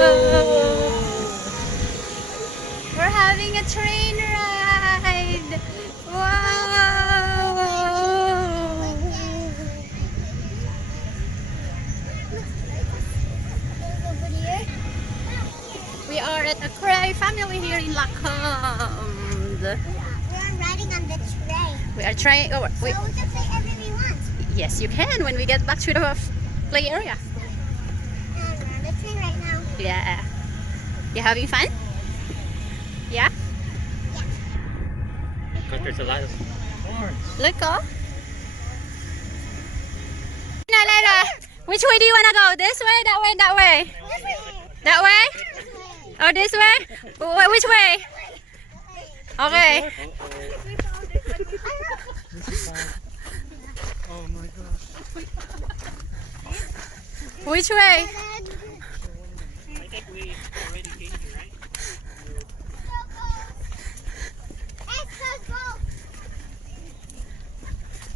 We're having a train ride. Wow. We are at a Kraay family here in Lacombe. We are riding on the train. We are trying. Oh, So we can play everything we want. yes, you can when we get back to the play area. And we're on the train right now. Yeah. You having fun? Yeah? Look, there's a lot of horns. Look, oh. Lyra, which way do you want to go? This way, that way, that way? That way? Oh, this way? Which way? Okay. Oh my gosh. Which way? I think we already came here, right?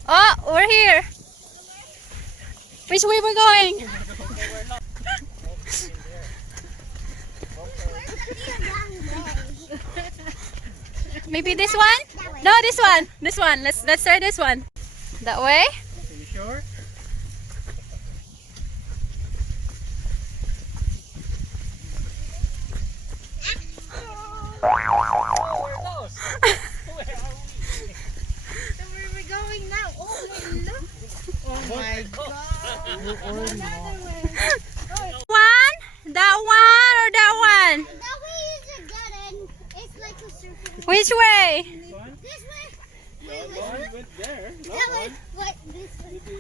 Oh, we're here. Which way we're going? Maybe this one? No, this one. This one. Let's try this one. That way? Are you sure? We're lost. Where are we? So where are we going now? Oh, look. Oh my god. We're already lost. One? That one or that one? That way is a dead end. It's like a circle. Which way? This one? This way? That one went there. That That way? one. What? This way? Maybe.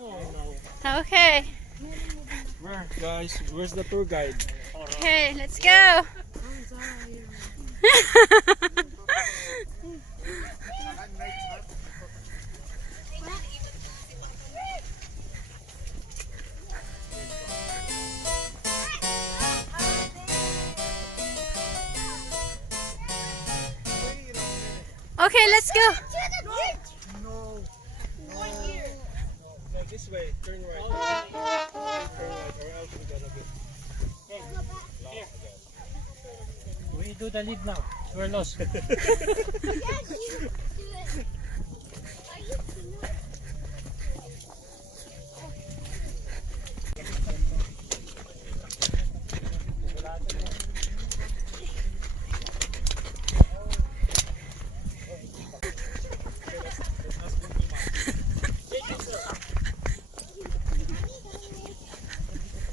Oh no. Okay. Where, guys? Where's the tour guide? Okay, let's go. Okay, let's go. To the bridge. No. Right here. No, this way. Turn right. Turn right, or else we gotta go. Here. We do the lead now. We're lost. Yes, you do it. Are you kidding?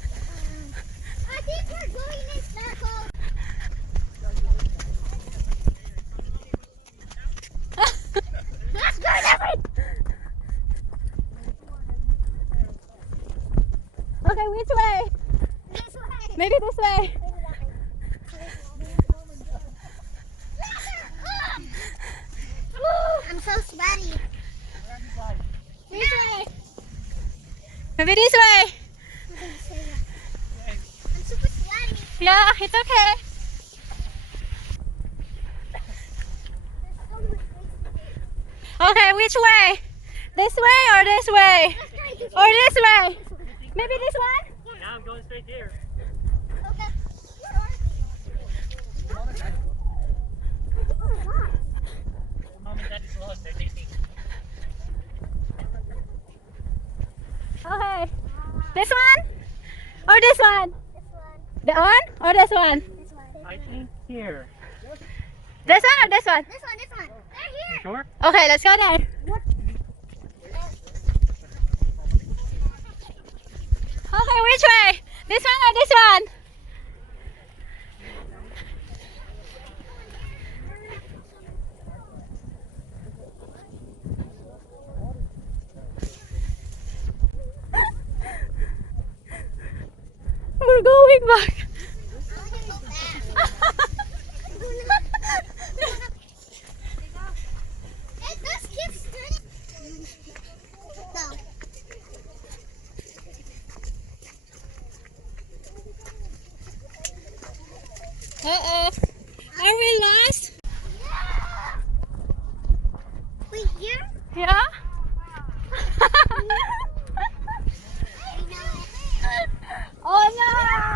I think we're going in circles. Let's go different. Okay, which way? This way. Maybe this way. I'm so sweaty. Which way? Maybe this way. I'm super sweaty. Yeah, it's okay. Okay, which way? This way or this way? Or this way? Maybe this one? Now I'm going straight here. Okay. Mom and Dad is lost. They're dating. Okay. This one? Or this one? That one or this one? I think here. This one or this one? This one. They're here. Sure? Okay, let's go there. Okay, which way? This one or this one? We're going back. It does keep spinning. No. Uh-oh. Are we lost? Wait, here? Yeah? Oh no!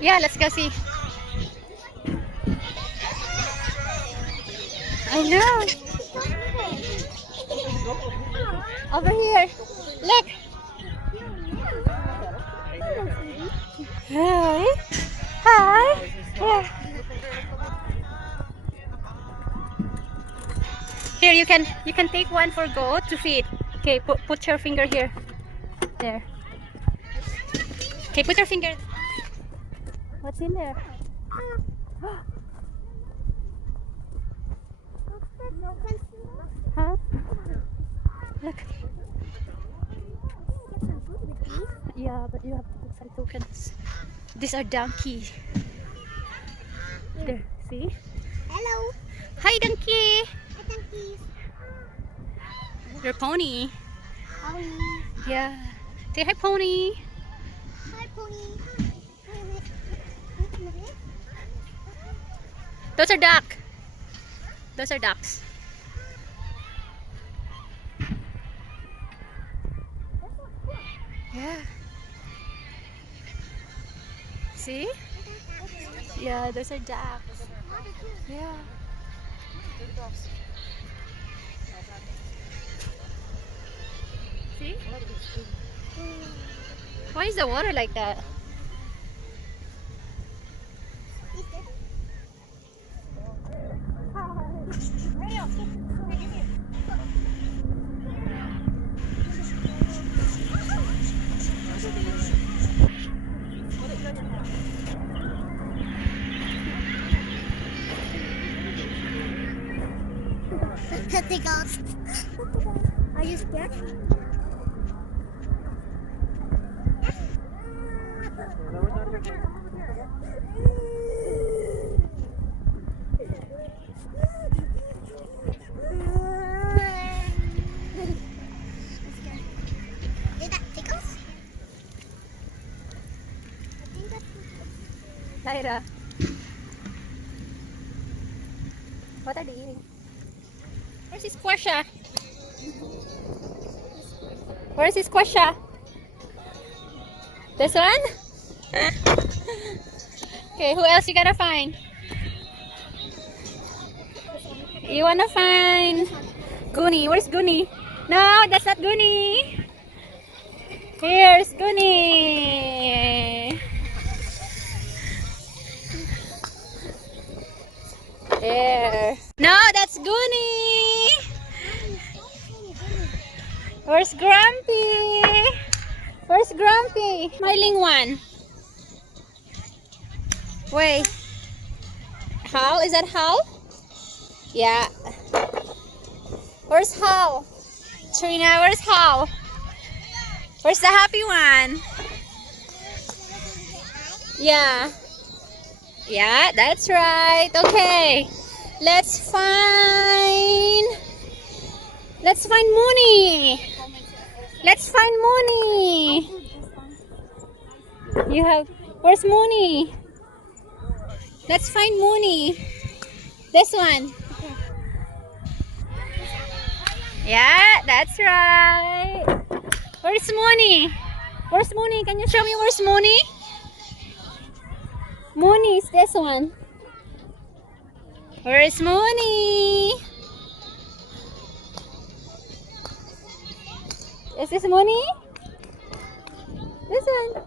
Yeah, let's go see. I know. Over here. Look. Hi. Hi. Yeah. Here you can take one for goat to feed. Okay, put your finger here. There. Okay, put your finger. What's in there? Huh? Look. Yeah, but you have to put some tokens. These are donkey. There, see? Hello. Hi, donkey. Hi, donkeys. Your pony. Pony. Yeah. Say hi, pony. Hi, pony. Wait a minute. Wait a minute. Those are duck. Those are ducks. Yeah. See? Yeah, those are ducks. Yeah. See? Why is the water like that? They go. Are you scared? Did that tickle? I think that's Lyra. What are they eating? Where's his squasha? Where's his squasha? This one? Okay, who else you gotta find? You wanna find Goonie? Where's Goonie? No, that's not Goonie. Here's Goonie. There. No, that's Goonie. Where's Grumpy? Where's Grumpy? Smiling one. Wait. Hal? Is that Hal? Yeah. Where's Hal? Trina, where's Hal? Where's the happy one? Yeah. Yeah, that's right. Okay. Let's find Mooney. Let's find Mooney. You have where's Mooney? Let's find Mooney. This one. Yeah, that's right. Where's Mooney? Where's Mooney? Can you show me where's Mooney? Mooney is this one. Where's Mooney? Is this Mooney? This one.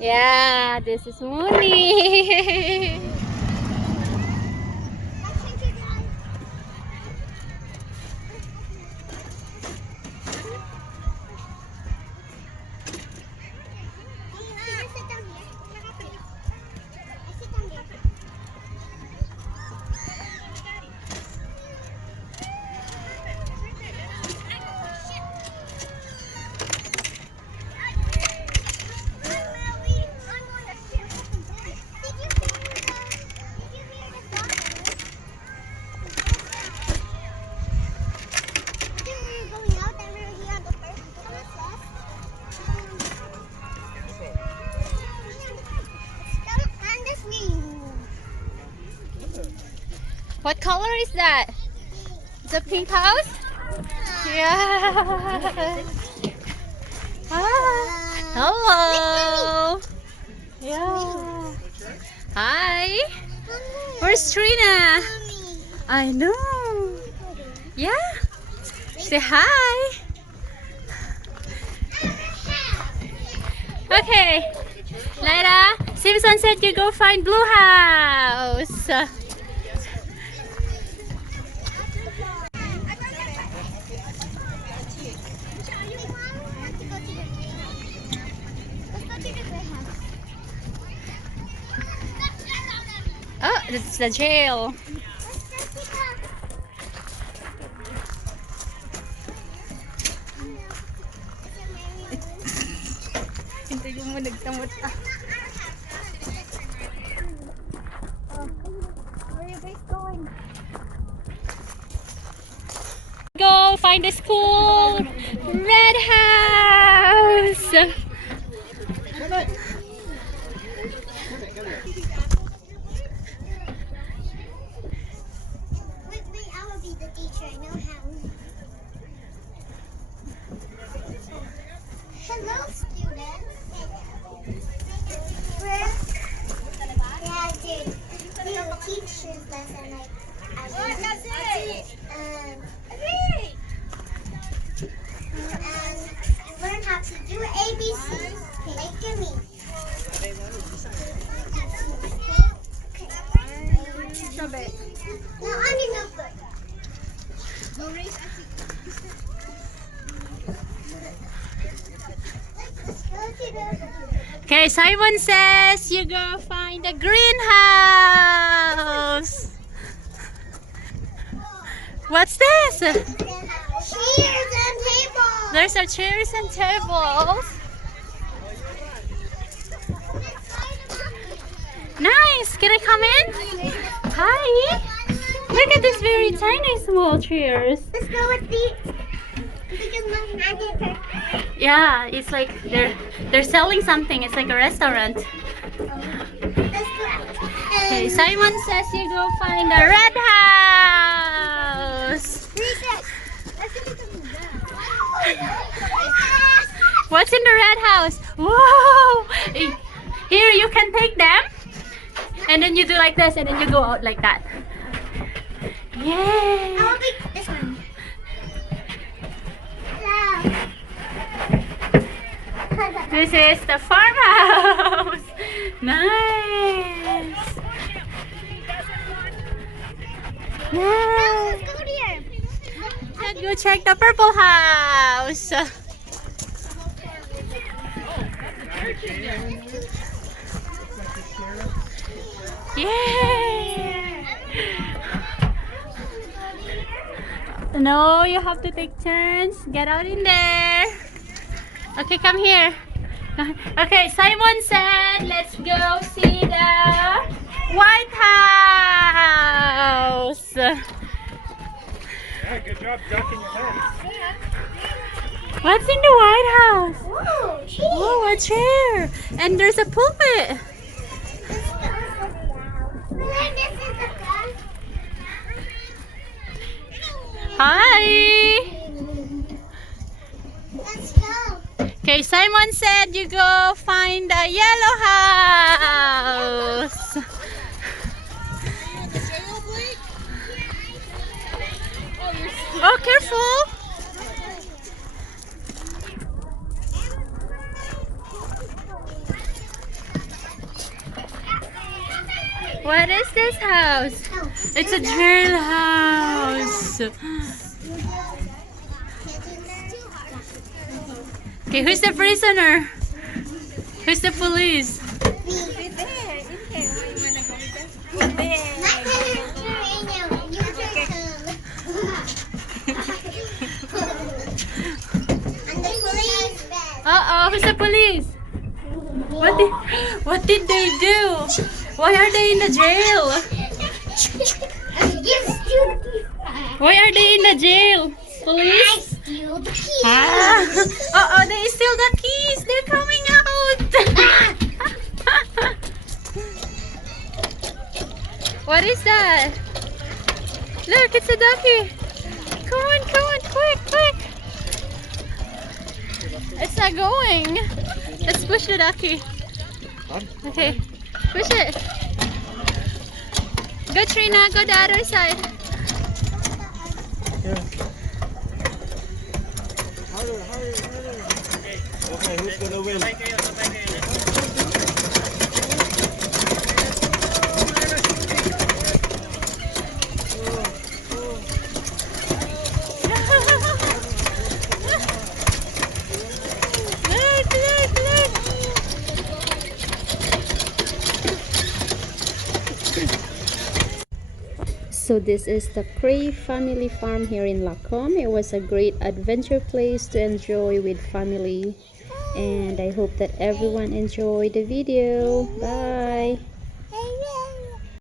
Yeah, this is Mooney. What color is that? The pink house? Yeah. Ah, hello. Hi. Where's Trina? Mommy. I know. Yeah. Say hi. Okay. Lyra, Simpson said you go find Blue House. Oh, it's the jail. Hindi mo nagtamot ah. Where are you guys going? Go find the school. Red House. Wait, I will be the teacher. I know how. Hello, students. We're yeah, dude. The teacher's lesson. And learn how to do ABC. Like me. No, I need notebook. Okay, Simon says you go find the greenhouse. What's this? Chairs and tables. There's our chairs and tables. Nice. Can I come in? Hi. Look at this very tiny small chairs. Let's go with these. Because my magic. Yeah, it's like they're selling something. It's like a restaurant. Let's go. Okay, Simon says you go find a red house. What's in the red house? Whoa! Here you can take them, and then you do like this, and then you go out like that. Yay! I'll pick this one. This is the farmhouse. Nice. Yeah. Let's go there. Let's go check the purple house. Yay! No, you have to take turns. Get out in there. Okay, come here. Okay, Simon said, let's go see the White House. Yeah, good job ducking your head. What's in the White House? Whoa, cheese. Oh, a chair. And there's a pulpit. Hi. Let's go. Okay, Simon said you go find the yellow house. Oh, careful. What is this house? It's a jail house. Okay, who's the prisoner? Who's the police? Uh-oh, who's the police? What did they do? Why are they in the jail? Why are they in the jail? Police? Ah. Uh-oh, they steal the keys. They're coming out. What is that? Look, it's a ducky. Come on, quick, quick. It's not going. Let's push the ducky. Okay, push it. Go Trina, go the other side. Yeah. Harder. Okay, who's gonna win? So this is the Kraay Family Farm here in Lacombe. It was a great adventure place to enjoy with family. And I hope that everyone enjoyed the video. Bye!